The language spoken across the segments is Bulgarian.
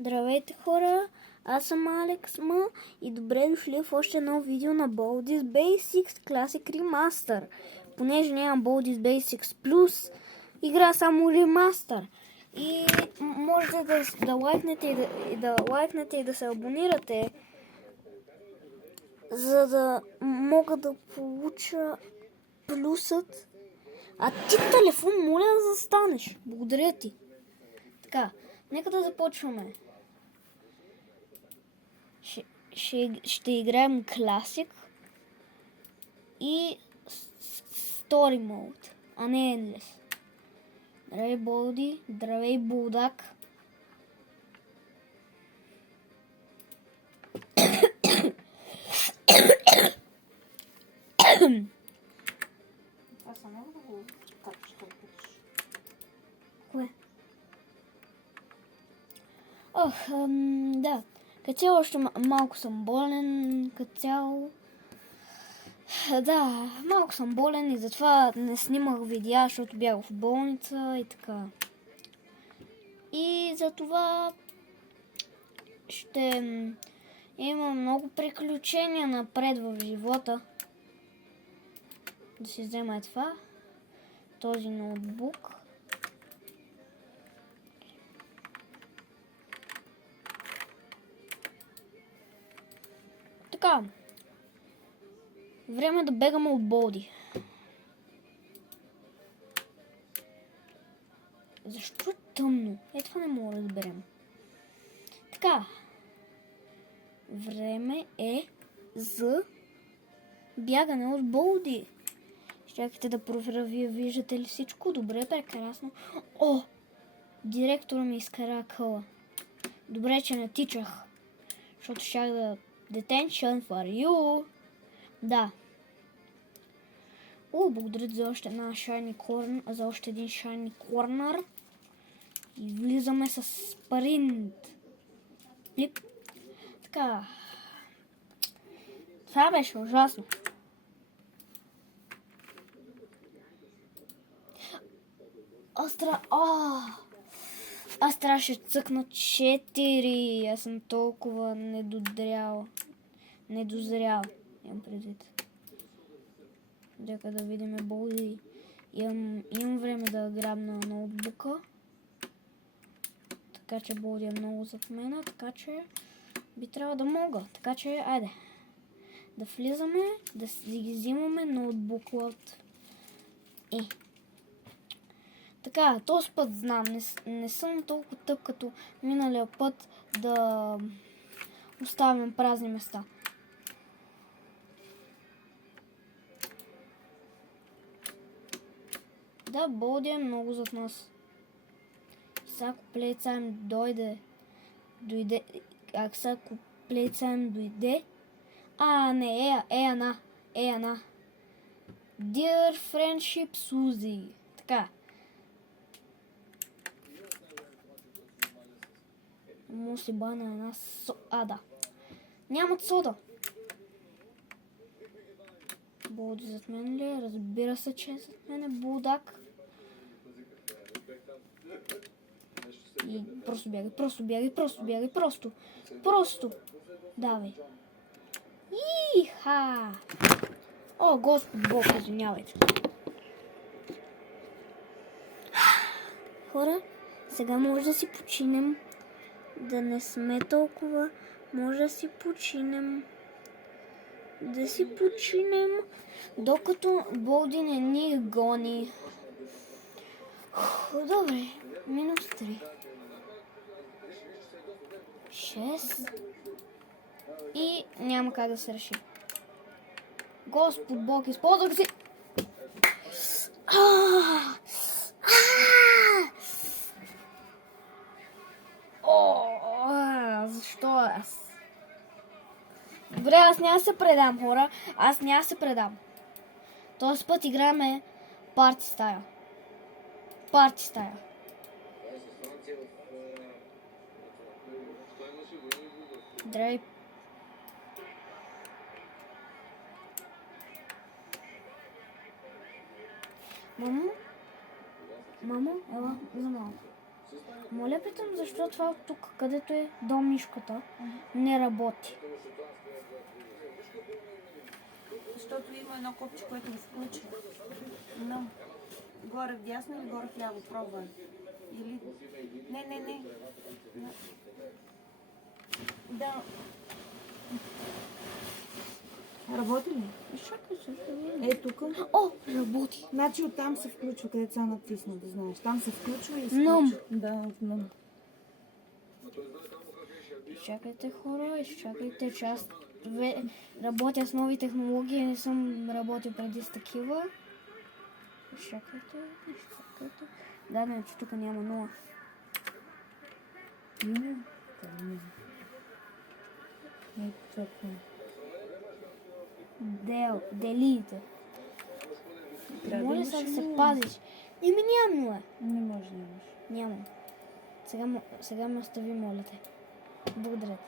Здравейте хора, аз съм Алекс М и добре дошли в още едно видео на Baldi's Basics Classic Remaster. Понеже нямам Baldi's Basics Plus, игра само Remaster. И можете да лайкнете и да се абонирате, за да мога да получа плюсът. А ти телефон, моля да застанеш. Благодаря ти. Така, нека да започваме. Ще играем Classic и Story Mode, а не Endless. Здравей, Болди. Здравей, Булдак. Това само да го качиш. Кое? Да. Като цяло още малко съм болен, като цяло. Да, малко съм болен и затова не снимах видеа, защото бях в болница и така. И затова ще имам много приключения напред в живота. Да си взема това, този ноутбук. Така. Време да бегаме от Болди. Защо е тъмно? Това не мога да разберем. Така. Време е за бягане от Болди. Чакайте да проверя, вие виждате ли всичко? Добре, прекрасно. О! Директора ми изкара къла. Добре, че не тичах. Защото щях да... Detention for you. Да. Благодаря за още една shiny corner, за още един shiny corner. И влизаме с спринт. Плип. Така. Това беше ужасно. Аз трябваше да цъкна 4. Аз съм толкова недозрял. Имам предвид. Дека да видим Болди. Имам време да грабна ноутбука. Така че Болди е много зад мен. Така че би трябва да мога. Така че айде. Да влизаме, да си взимаме ноутбука от... Така, този път знам, не съм толкова тъп като миналия път да оставям празни места. Да, Болди е много зад нас. Ако плейцаем дойде... Ако плейцаем дойде... не, Ана. Dear Friendship Suzy. Така. Муси бана една да. Нямат сода. Болди зад мен ли? Разбира се, че зад мен е Булдак. И просто бягай. Просто. Давай. Иха! О, Господ Бог, извинявайте. Хора, сега може да си починем. Да не сме толкова. Може да си починем. Докато Болди не ни гони. Добре. -3. 6. И няма как да се реши. Господ Бог, използвах си. Защо аз? Добре, аз няма се предам, хора. Този път играме парти стая. Дрей. Мамо, ела за малко. Моля, питам, защо това от тук, където е до мишката, не работи? Защото има едно копче, което го включва. Но, горе вдясно или горе вляво, пробвай. Или... Не. Да. Работи ли? Чакай се. Тук. О, работи. Значи оттам се включва, където са натисна, да знаеш. Там се включва и се Нум. включва. Да, от нум. Изчакайте, хора, изчакайте, че аз работя с нови технологии, не съм работил преди с такива. Изчакайте. Да, че тук няма нула. Делите. Моля се да се пазиш. Нямам нула. Не може, нямаш. Нямам. Сега ме остави, моля те. Благодаря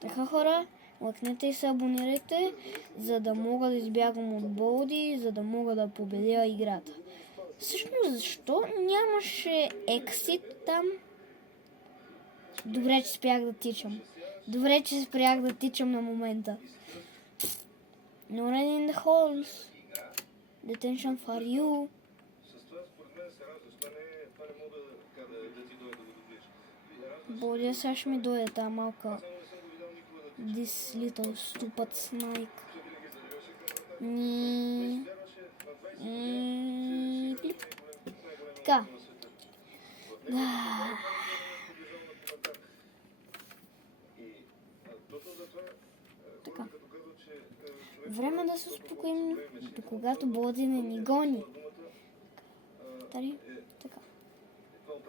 Така, хора, лъкнете и се абонирайте, за да мога да избягам от болди, за да мога да победя играта. Всъщност, защо нямаше ексит там? Добре, че спрях да тичам. Добре, че спрях да тичам на момента. No running in the halls. Detention for you. Бодя, сега ще ми дойде тази малка. This little stupid snake. Плип. Така. Така. Време да се успокоим, до когато Боди не ни гони. Тари? Така.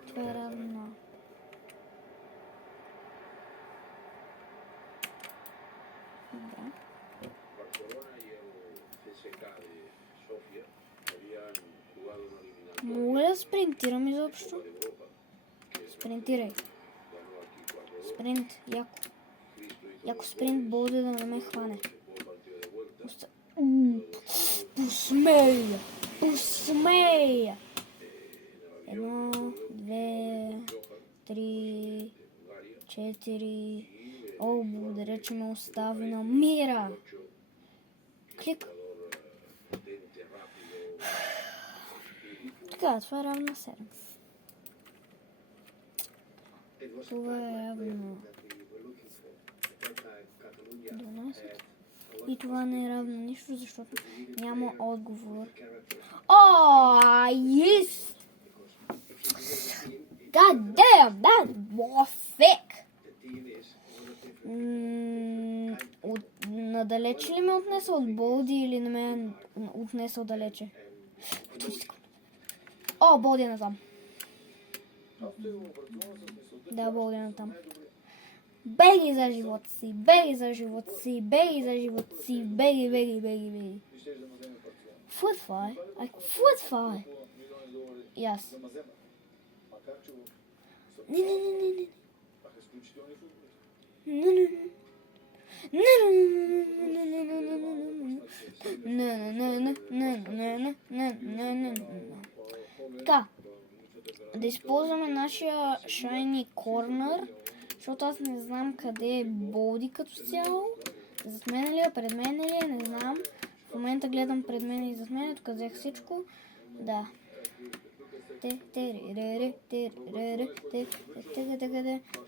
Това е равно на... Добре. Мога да спринтирам изобщо? Спринтирай. Спринт, яко. Яко спринт, Боди да не ме хване. Посмея! Посмея! 1, 2, 3, 4. О, благодаря, че ме остави на мира. Клик. Така, това е равно на 7. Това е равно 12. И това не е равно нищо, защото няма отговор. Yes! God damn, that was sick! Надалече ли ме отнесе от Болди или не ме отнесе отдалече? О, Болди е натам. Да, Болди е натам. Беги за живота си, беги за живота си, беги за живота си, беги. Футфай, футфай. И аз. Не. Така. Да използваме нашия Shiny Corner, защото аз не знам къде е Болди като цяло. Зад мен ли е, пред мен ли е, не знам. В момента гледам пред мен и зад мен, тук взех всичко. Да.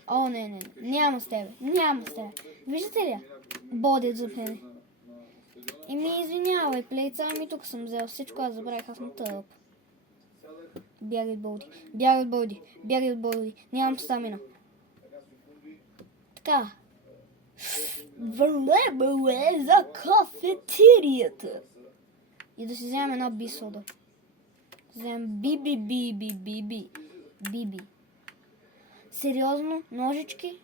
О, не. Няма с тебе. Виждате ли? Бодят за мене. И ми извинявай, плейца, ами тук съм взел всичко, аз забравих, аз съм тъп. Бягай от Болди. Нямам стамина. Така. Време е за кафетерията. И да си вземем една бисода. Вземем биби. Сериозно? Ножички?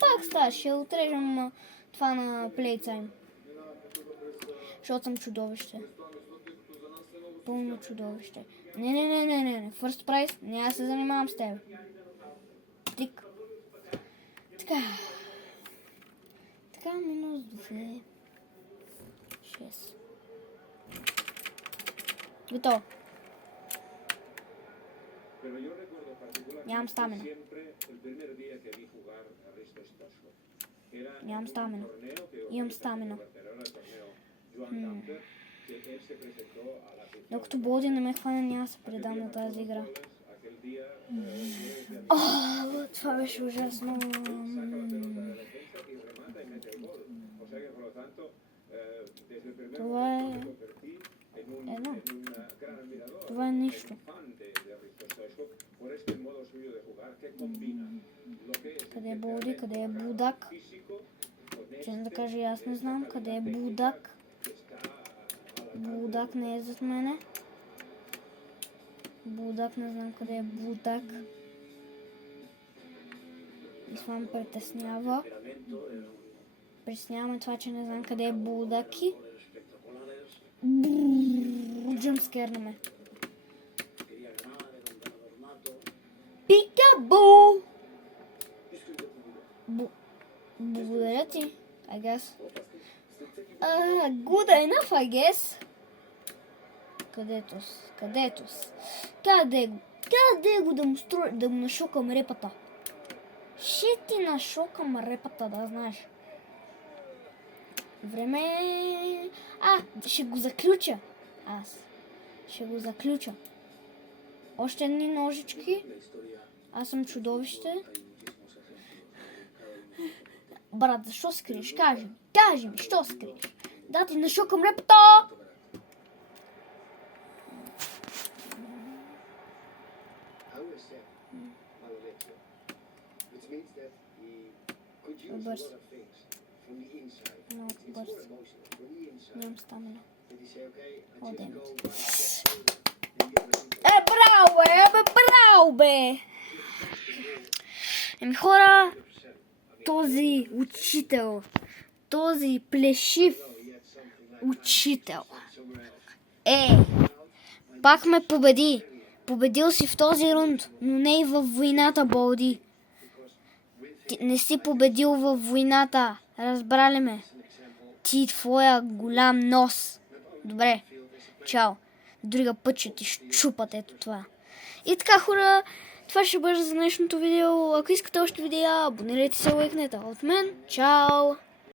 Пак става. Ще отрежем това на плейцайм. Защото съм чудовище. пълно чудовище. Не. First prize, няма да се занимавам с теб. Тик. Така. Така, минус 2. 6. Готово. Нямам стамина. Нямам стамина. Имам стамина. Докато Боди не ме хване, няма да се предам на тази игра. Това беше ужасно. Това е едно. Това е нищо. Къде е Боди? Къде е Будак? Честно да кажа, аз не знам къде е Будак. Будак не е зад мене. Будак не знам къде е Будак. И това ме притеснява. Притесняваме това, че не знам къде е Будаки. Джъмскер на ме. Пикабу! Благодаря ти, I guess. Good enough, I guess. Къдетос. Къде го да му нашукам репата? Ще ти нашукам репата, да знаеш. Време... ще го заключа. Ще го заключа. Още едни ножички. Аз съм чудовище. Брат, защо скриеш? Кажи ми, що скриеш? Да ти нашукам репата! Бърз. Много бърз. Нямам стамина. Браво бе! Еми хора, този учител, този плешив учител, пак ме победи. Победил си в този рунд, но не и във войната, Болди. Ти не си победил във войната, разбрали ме? Ти твоя голям нос. Добре, чао. Друга път ще ти щупат, ето това. И така, хора, това ще бъде за днешното видео. Ако искате още видеа, абонирайте се, лайкнете. От мен, чао!